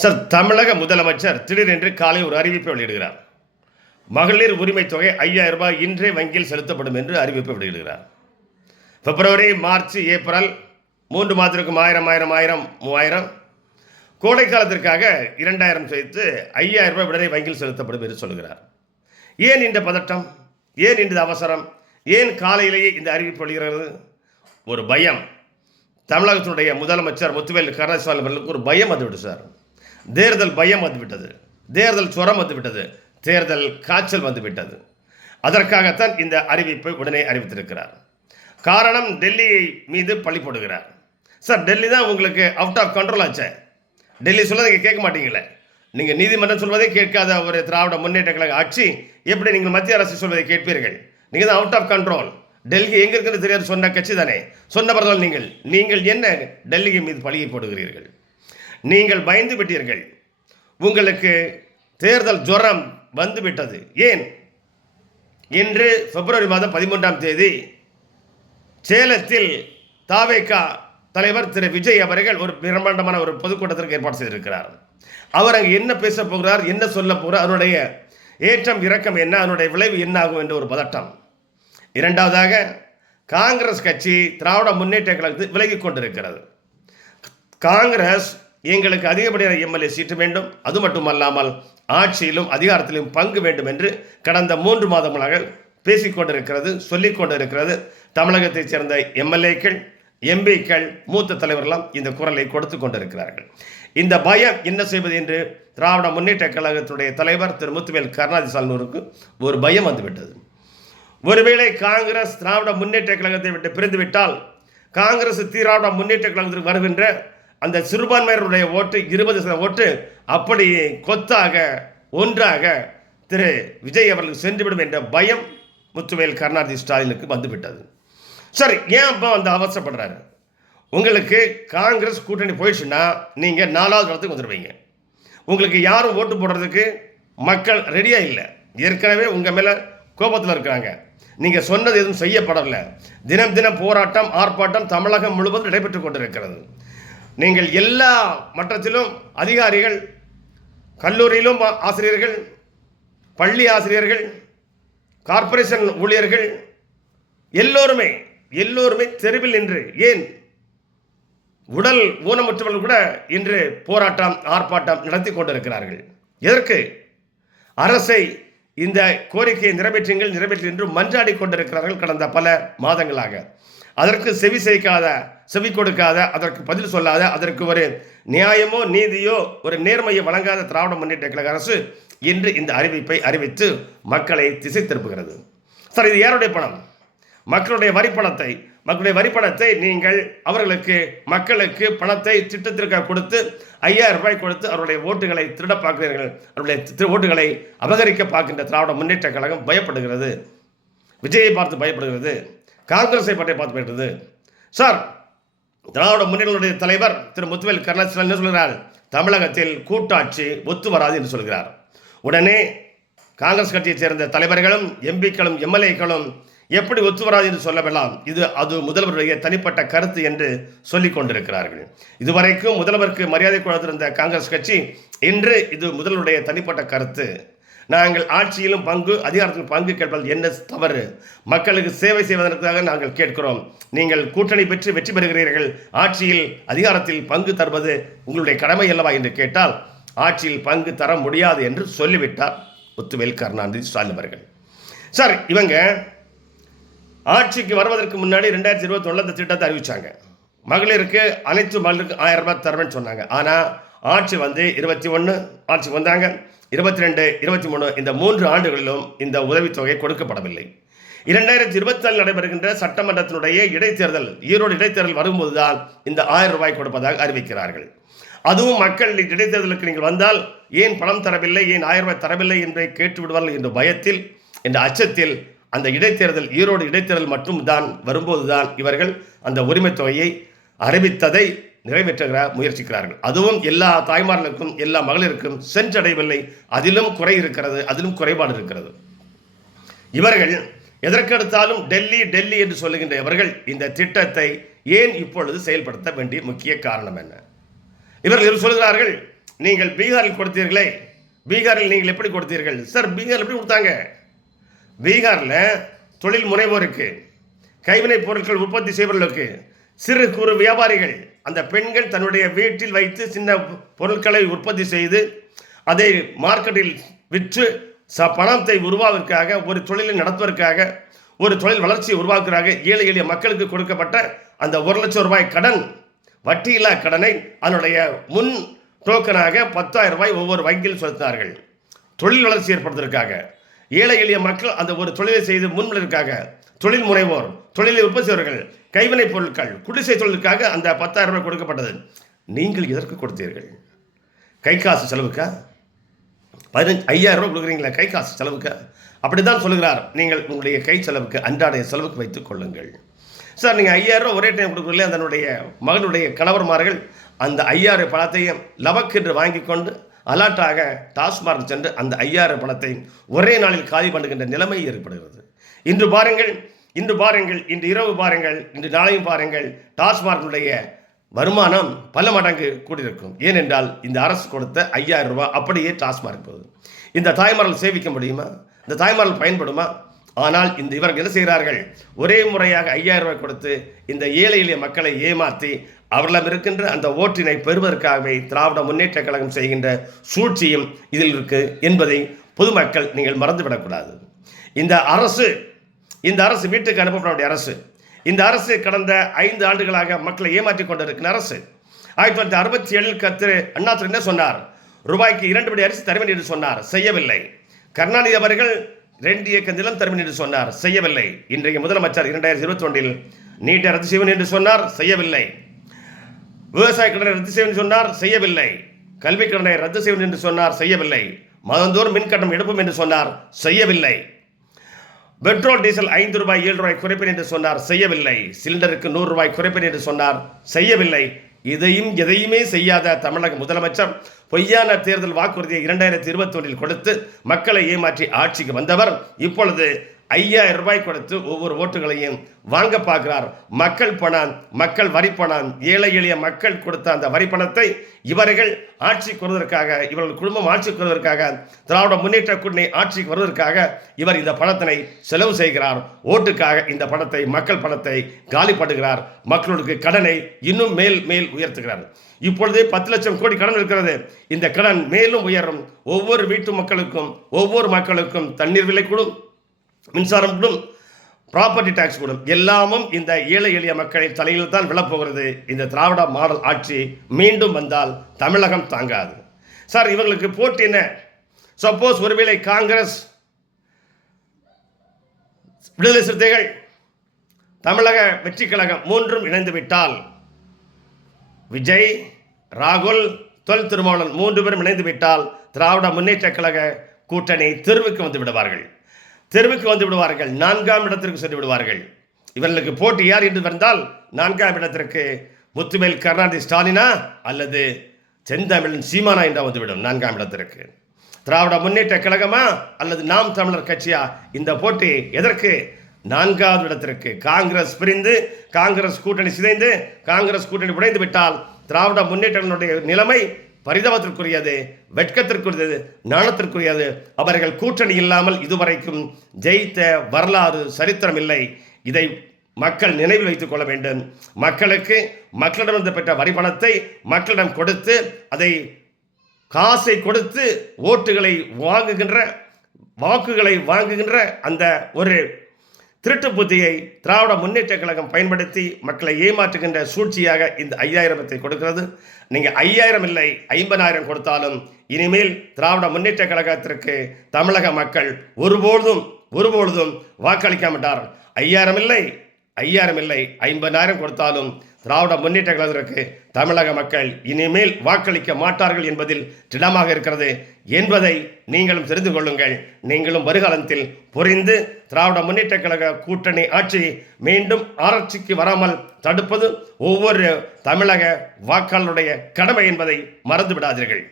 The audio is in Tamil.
சார், தமிழக முதலமைச்சர் திடீரென்று காலை ஒரு அறிவிப்பை வெளியிடுகிறார். மகளிர் உரிமை தொகை 5000 ரூபாய் இன்றே வங்கியில் செலுத்தப்படும் என்று அறிவிப்பை வெளியிடுகிறார். பிப்ரவரி, மார்ச், ஏப்ரல் 3 மாதத்திற்கும் 1000 3000 கோடை காலத்திற்காக 2000 சேர்த்து 5000 ரூபாய் விடுதலை வங்கியில் செலுத்தப்படும் என்று சொல்கிறார். ஏன் இந்த பதட்டம்? ஏன் இந்த அவசரம்? ஏன் காலையிலேயே இந்த அறிவிப்பு வெளியிடுகிறது? ஒரு பயம். தமிழகத்தினுடைய முதலமைச்சர் முத்துவேல் கருணாநிதி அவர்களுக்கு ஒரு பயம் வந்துவிட்டு சார். தேர்தல் பயம் வந்துவிட்டது, தேர்தல் சுரம் வந்துவிட்டது, தேர்தல் காய்ச்சல் வந்துவிட்டது. அதற்காகத்தான் இந்த அறிவிப்பை உடனே அறிவித்திருக்கிறார். காரணம், டெல்லி மீது பழி போடுகிறார். சார், டெல்லி தான் உங்களுக்கு அவுட் ஆஃப் கண்ட்ரோல் ஆச்சு. டெல்லி சொல்வதை நீங்கள் கேட்க மாட்டீங்களே. நீங்கள் நீதிமன்றம் சொல்வதை கேட்காத ஒரு திராவிட முன்னேற்ற கழக ஆட்சி எப்படி நீங்கள் மத்திய அரசு சொல்வதை கேட்பீர்கள்? நீங்கள் தான் அவுட் ஆஃப் கண்ட்ரோல். டெல்லி எங்கே இருக்குன்னு தெரியாது சொன்ன கட்சி தானே. சொன்னவர்கள் நீங்கள் என்ன டெல்லிக்கு மீது பழியை போடுகிறீர்கள்? நீங்கள் பயந்து விட்டீர்கள். உங்களுக்கு தேர்தல் ஜுரம் வந்துவிட்டது. ஏன்? இன்று பிப்ரவரி மாதம் 13ஆம் தேதி சேலத்தில் தாவேகா தலைவர் திரு விஜய் அவர்கள் ஒரு பிரம்மாண்டமான ஒரு பொதுக்கூட்டத்திற்கு ஏற்பாடு செய்திருக்கிறார். அவர் அங்கு என்ன பேச போகிறார், என்ன சொல்ல போகிறார், அவருடைய ஏற்றம் இறக்கம் என்ன, அதனுடைய விளைவு என்ன ஆகும் என்ற ஒரு பதட்டம். இரண்டாவதாக, காங்கிரஸ் கட்சி திராவிட முன்னேற்ற கழகத்தை விலகி கொண்டிருக்கிறது. காங்கிரஸ் எங்களுக்கு அதிகப்படியான எம்எல்ஏ சீட்டு வேண்டும், அது மட்டுமல்லாமல் ஆட்சியிலும் அதிகாரத்திலும் பங்கு வேண்டும் என்று கடந்த 3 மாதங்களாக பேசிக்கொண்டிருக்கிறது, சொல்லிக் கொண்டிருக்கிறது. தமிழகத்தைச் சேர்ந்த எம்எல்ஏக்கள், எம்பிக்கள், மூத்த தலைவர்களெல்லாம் இந்த குரலை கொடுத்து கொண்டிருக்கிறார்கள். இந்த பயம் என்ன செய்வது என்று திராவிட முன்னேற்ற கழகத்துடைய தலைவர் திரு முத்துவேல் கருணாநிதி ஒரு பயம் வந்துவிட்டது. ஒருவேளை காங்கிரஸ் திராவிட முன்னேற்ற கழகத்தை விட்டு பிரிந்துவிட்டால், காங்கிரஸ் திராவிட முன்னேற்ற கழகத்திற்கு வருகின்ற அந்த சிறுபான்மையினருடைய ஓட்டு 20% ஓட்டு அப்படி கொத்தாக ஒன்றாக திரு விஜய் அவர்களுக்கு சென்றுவிடும் என்ற பயம் முத்துவேல் கருணாநிதி ஸ்டாலினுக்கு வந்துவிட்டது. சரி, ஏன் அப்போ வந்து அவசரப்படுறாரு? உங்களுக்கு காங்கிரஸ் கூட்டணி போயிடுச்சுன்னா நீங்கள் 4வது இடத்துக்கு வந்துடுவீங்க. உங்களுக்கு யாரும் ஓட்டு போடுறதுக்கு மக்கள் ரெடியாக இல்லை. ஏற்கனவே உங்கள் மேலே கோபத்தில் இருக்கிறாங்க. நீங்கள் சொன்னது எதுவும் செய்யப்படவில்லை. தினம் தினம் போராட்டம், ஆர்ப்பாட்டம் தமிழகம் முழுவதும் நடைபெற்று கொண்டிருக்கிறது. நீங்கள் எல்லா மட்டத்திலும் அதிகாரிகள், கல்லூரியிலும் ஆசிரியர்கள், பள்ளி ஆசிரியர்கள், கார்ப்பரேஷன் ஊழியர்கள் எல்லோருமே தெருவில் நின்று, ஏன் உடல் ஊனமுற்றவர்கள் கூட இன்று போராட்டம், ஆர்ப்பாட்டம் நடத்தி கொண்டிருக்கிறார்கள். எதற்கு? அரசை இந்த கோரிக்கையை நிறைவேற்றி என்று மன்றாடி கொண்டிருக்கிறார்கள் கடந்த பல மாதங்களாக. அதற்கு செவி கொடுக்காத, அதற்கு பதில் சொல்லாத, அதற்கு ஒரு நியாயமோ நீதியோ ஒரு நேர்மையை வழங்காத திராவிட முன்னேற்ற கழக அரசு இன்று இந்த அறிவிப்பை அறிவித்து மக்களை திசை திருப்புகிறது. சார், இது யாருடைய பணம்? மக்களுடைய வரிப்பணத்தை நீங்கள் மக்களுக்கு பணத்தை திட்டத்திற்காக கொடுத்து 5000 ரூபாய் கொடுத்து அவருடைய ஓட்டுகளை திருட பார்க்கிறீர்கள். அவருடைய ஓட்டுகளை அபகரிக்க பார்க்கின்ற திராவிட முன்னேற்ற கழகம் பயப்படுகிறது. விஜயை பார்த்து பயப்படுகிறது. காங்கிரஸை பற்றி பார்த்து பயப்படுகிறது. சார், திராவிட முன்னேற்றங்களுடைய தலைவர் திரு முத்துவேல் கருணாநிதி என்ன சொல்கிறார்? தமிழகத்தில் கூட்டாட்சி ஒத்து வராது என்று சொல்கிறார். உடனே காங்கிரஸ் கட்சியைச் சேர்ந்த தலைவர்களும், எம்பிக்களும், எம்எல்ஏக்களும் எப்படி ஒத்து வராது என்று சொல்லலாம், அது முதல்வருடைய தனிப்பட்ட கருத்து என்று சொல்லிக் கொண்டிருக்கிறார்கள். இதுவரைக்கும் முதல்வருக்கு மரியாதை கொடுத்திருந்த காங்கிரஸ் கட்சி இன்று இது முதல்வருடைய தனிப்பட்ட கருத்து, நாங்கள் ஆட்சியிலும் பங்கு, அதிகாரத்திலும் பங்கு கேட்பது என்ன தவறு? மக்களுக்கு சேவை செய்வதற்காக நாங்கள் கேட்கிறோம். நீங்கள் கூட்டணி பெற்று வெற்றி பெறுகிறீர்கள், ஆட்சியில் அதிகாரத்தில் பங்கு தருவது உங்களுடைய கடமை அல்லவா என்று கேட்டால், ஆட்சியில் பங்கு தர முடியாது என்று சொல்லிவிட்டார் முத்துவேல் கருணாநிதி ஸ்டாலின் அவர்கள். சார், இவங்க ஆட்சிக்கு வருவதற்கு முன்னாடி 2021 இந்த திட்டத்தை அறிவித்தாங்க. அனைத்து மகளிருக்கு 1000 ரூபாய் தருவேன்னு சொன்னாங்க. ஆனால் ஆட்சி வந்து 21 ஆட்சிக்கு வந்தாங்க. 22, 23 இந்த 3 ஆண்டுகளிலும் இந்த உதவித்தொகை கொடுக்கப்படவில்லை. 2024 நடைபெறுகின்ற சட்டமன்றத்தினுடைய இடைத்தேர்தல், ஈரோடு இடைத்தேர்தல் வரும்போதுதான் இந்த 1000 ரூபாய் கொடுப்பதாக அறிவிக்கிறார்கள். அதுவும் மக்கள் இடைத்தேர்தலுக்கு நீங்கள் வந்தால் ஏன் பணம் தரவில்லை, ஏன் 1000 ரூபாய் தரவில்லை என்பதை கேட்டு விடுவார்கள் என்ற பயத்தில், என்ற அச்சத்தில் அந்த இடைத்தேர்தல், ஈரோடு இடைத்தேர்தல் மட்டும்தான் வரும்போதுதான் இவர்கள் அந்த உரிமை தொகையை அறிவித்ததை நிறைவேற்ற முயற்சிக்கிறார்கள். அதுவும் எல்லா தாய்மார்களுக்கும், எல்லா மகளிருக்கும் சென்றடையவில்லை. அதிலும் குறை இருக்கிறது, அதிலும் குறைபாடு இருக்கிறது. இவர்கள் எதற்கெடுத்தாலும் டெல்லி என்று சொல்லுகின்ற இவர்கள் இந்த திட்டத்தை ஏன் இப்பொழுது செயல்படுத்த வேண்டிய முக்கிய காரணம் என்ன? இவர்கள் சொல்கிறார்கள், நீங்கள் பீகாரில் கொடுத்தீர்களே, பீகாரில் நீங்கள் எப்படி கொடுத்தீர்கள்? சார், பீகார் எப்படி கொடுத்தாங்க? பீகாரில் தொழில் முனைவோருக்கு, கைவினைப் பொருட்கள் உற்பத்தி செய்பவர்களுக்கு, சிறு குறு வியாபாரிகள், அந்த பெண்கள் தன்னுடைய வீட்டில் வைத்து சின்ன பொருட்களை உற்பத்தி செய்து அதை மார்க்கெட்டில் விற்று பணத்தை உருவாவதற்காக, ஒரு தொழிலை நடத்துவதற்காக, ஒரு தொழில் வளர்ச்சியை உருவாக்குறாங்க. ஏழை எளிய மக்களுக்கு கொடுக்கப்பட்ட அந்த 1 லட்சம் ரூபாய் கடன், வட்டியில்லா கடனை அதனுடைய முன் டோக்கனாக 10,000 ரூபாய் ஒவ்வொரு வங்கியில் செலுத்தினார்கள். தொழில் வளர்ச்சி ஏற்படுத்துவதற்காக, ஏழை எளிய மக்கள் அந்த ஒரு தொழிலை செய்து முன்வதற்காக, தொழில் முனைவோர், தொழிலை உற்பத்தி செய்வர்கள், கைவினைப் பொருட்கள், குடிசை தொழிலுக்காக அந்த 10,000 ரூபாய் கொடுக்கப்பட்டது. நீங்கள் எதற்கு கொடுத்தீர்கள்? கை காசு செலவுக்கா? 5,000 ரூபாய் கொடுக்குறீங்களா கை காசு செலவுக்கு? அப்படித்தான் சொல்லுகிறார். நீங்கள் உங்களுடைய கை செலவுக்கு, அன்றாடைய செலவுக்கு வைத்துக் கொள்ளுங்கள். சார், நீங்கள் 5,000 ரூபாய் ஒரே டைம் கொடுக்கல. அதனுடைய மகனுடைய கணவர்மார்கள் அந்த 5,000 பணத்தையும் லவக்கென்று வாங்கி கொண்டு அலாட்டாக டாஸ்மார்க் சென்று அந்த 5,000 பணத்தை ஒரே நாளில் காலி பண்ணுகின்ற நிலைமை ஏற்படுகிறது. இன்று பாருங்கள், இன்று இரவு பாருங்கள், இன்று நாளையும் பாருங்கள், டாஸ்மார்க்குடைய வருமானம் பல மடங்கு கூடியிருக்கும். ஏனென்றால் இந்த அரசு கொடுத்த 5,000 ரூபாய் அப்படியே டாஸ்மார்க் போகுது. இந்த தாய்மார்கள் சேவிக்க முடியுமா? இந்த தாய்மார்கள் பயன்படுமா? ஆனால் இந்த இவர்கள் என்ன செய்கிறார்கள்? ஒரே முறையாக 5,000 ரூபாய் கொடுத்து இந்த ஏழை எளிய மக்களை ஏமாற்றி அவர்களிடம் இருக்கின்ற அந்த ஓட்டினை பெறுவதற்காகவே திராவிட முன்னேற்ற கழகம் செய்கின்ற சூழ்ச்சியும் இதில் இருக்கு என்பதை பொதுமக்கள் நீங்கள் மறந்துவிடக்கூடாது. இந்த அரசு வீட்டுக்கு அனுப்பப்பட வேண்டிய அரசு. இந்த அரசு கடந்த 5 ஆண்டுகளாக மக்களை ஏமாற்றி கொண்டிருக்கிற அரசு. 1967 அண்ணாதுரை என்ன சொன்னார்? ரூபாய்க்கு 2 படி அரிசி தருவேன் என்று சொன்னார், செய்யவில்லை. கருணாநிதி அவர்கள் 2 ஏக்கர் நிலம் தருவேன் என்று சொன்னார், செய்யவில்லை. இன்றைய முதலமைச்சர் 2021 நீட்டை ரத்து செய்வேன் என்று சொன்னார், செய்யவில்லை. விவசாய கடனை ரத்து செய்வேன் சொன்னார், செய்யவில்லை. கல்வி கடனை ரத்து செய்வேன் என்று சொன்னார், செய்யவில்லை. மாதந்தோறும் மின் கட்டணம் எடுப்போம் என்று சொன்னார், செய்யவில்லை. பெட்ரோல் டீசல் 5 ரூபாய் 7 ரூபாய் குறைப்பேன் என்று சொன்னார், செய்யவில்லை. சிலிண்டருக்கு 100 ரூபாய் குறைப்பேன் என்று சொன்னார், செய்யவில்லை. எதையுமே செய்யாத தமிழக முதலமைச்சர் பொய்யான தேர்தல் வாக்குறுதியை 2021 கொடுத்து மக்களை ஏமாற்றி ஆட்சிக்கு வந்தவர் இப்பொழுது 5,000 ரூபாய் கொடுத்து ஒவ்வொரு ஓட்டுகளையும் வாங்க பார்க்கிறார். மக்கள் பணம், மக்கள் வரிப்பணம், ஏழை எளிய மக்கள் கொடுத்த அந்த வரிப்பணத்தை இவர்கள் ஆட்சிக்கு வருவதற்காக, இவர்கள் குடும்பம் ஆட்சிக்கு வருவதற்காக, திராவிட முன்னேற்ற கூட்டணி ஆட்சிக்கு வருவதற்காக இவர் இந்த பணத்தினை செலவு செய்கிறார். ஓட்டுக்காக இந்த பணத்தை, மக்கள் பணத்தை காலிப்படுகிறார். மக்களுக்கு கடனை இன்னும் மேல் உயர்த்துகிறார். இப்பொழுது 10 லட்சம் கோடி கடன் இருக்கிறது. இந்த கடன் மேலும் உயரும். ஒவ்வொரு வீட்டு மக்களுக்கும் தண்ணீர் விலை கூடும், மின்சாரம் கூடும், ப்ராப்பர்ட்டி டாக்ஸ் கூடும். எல்லாமும் இந்த ஏழை எளிய மக்களின் தலையில் தான் விழப்போகிறது. இந்த திராவிட மாடல் ஆட்சி மீண்டும் வந்தால் தமிழகம் தாங்காது. சார், இவங்களுக்கு போட்டி என்ன? சப்போஸ் ஒருவேளை காங்கிரஸ், விடுதலை சிறுத்தைகள், தமிழக வெற்றி கழகம் மூன்றும் இணைந்து விட்டால், விஜய், ராகுல், தொல் திருமாவளவன் 3 பேரும் இணைந்து விட்டால் திராவிட முன்னேற்ற கழக கூட்டணி தெருவுக்கு வந்து விடுவார்கள். 4ஆம் இடத்திற்கு சென்று விடுவார்கள். இவர்களுக்கு போட்டி யார் என்று வந்தால் 4ஆம் இடத்திற்கு முத்துவேல் கருணாநிதி ஸ்டாலினா அல்லது செந்தமிழன் சீமானா என்றால் வந்துவிடும். 4ஆம் இடத்திற்கு திராவிட முன்னேற்ற கழகமா அல்லது நாம் தமிழர் கட்சியா? இந்த போட்டி எதற்கு? 4ஆவது இடத்திற்கு. காங்கிரஸ் பிரிந்து, காங்கிரஸ் கூட்டணி சிதைந்து, காங்கிரஸ் கூட்டணி உடைந்து விட்டால் திராவிட முன்னேற்றங்களுடைய நிலைமை பரிதாபத்திற்குரியது, வெட்கத்திற்குரியது, நாணத்திற்குரியது. அவர்கள் கூட்டணி இல்லாமல் இதுவரைக்கும் ஜெயித்த வரலாறு, சரித்திரம் இல்லை. இதை மக்கள் நினைவில் வைத்துக் கொள்ள வேண்டும். மக்களிடமிருந்து பெற்ற வரி பணத்தை மக்களிடம் கொடுத்து, அதை காசை கொடுத்து வாக்குகளை வாங்குகின்ற அந்த ஒரு திருட்டு புத்தியை திராவிட முன்னேற்ற கழகம் பயன்படுத்தி மக்களை ஏமாற்றுகின்ற சூழ்ச்சியாக இந்த 5,000 கொடுக்கிறது. நீங்கள் 5,000 இல்லை 50,000 கொடுத்தாலும் இனிமேல் திராவிட முன்னேற்ற கழகத்திற்கு தமிழக மக்கள் ஒருபொழுதும் வாக்களிக்க மாட்டார். 5,000 இல்லை 50,000 கொடுத்தாலும் திராவிட முன்னேற்ற கழகத்திற்கு தமிழக மக்கள் இனிமேல் வாக்களிக்க மாட்டார்கள் என்பதில் திடமாக இருக்கிறது என்பதை நீங்களும் தெரிந்து கொள்ளுங்கள். நீங்களும் வருகாலத்தில் புரிந்து திராவிட முன்னேற்ற கழக கூட்டணி ஆட்சி மீண்டும் ஆட்சிக்கு வராமல் தடுப்பது ஒவ்வொரு தமிழக வாக்காளருடைய கடமை என்பதை மறந்து விடாதீர்கள்.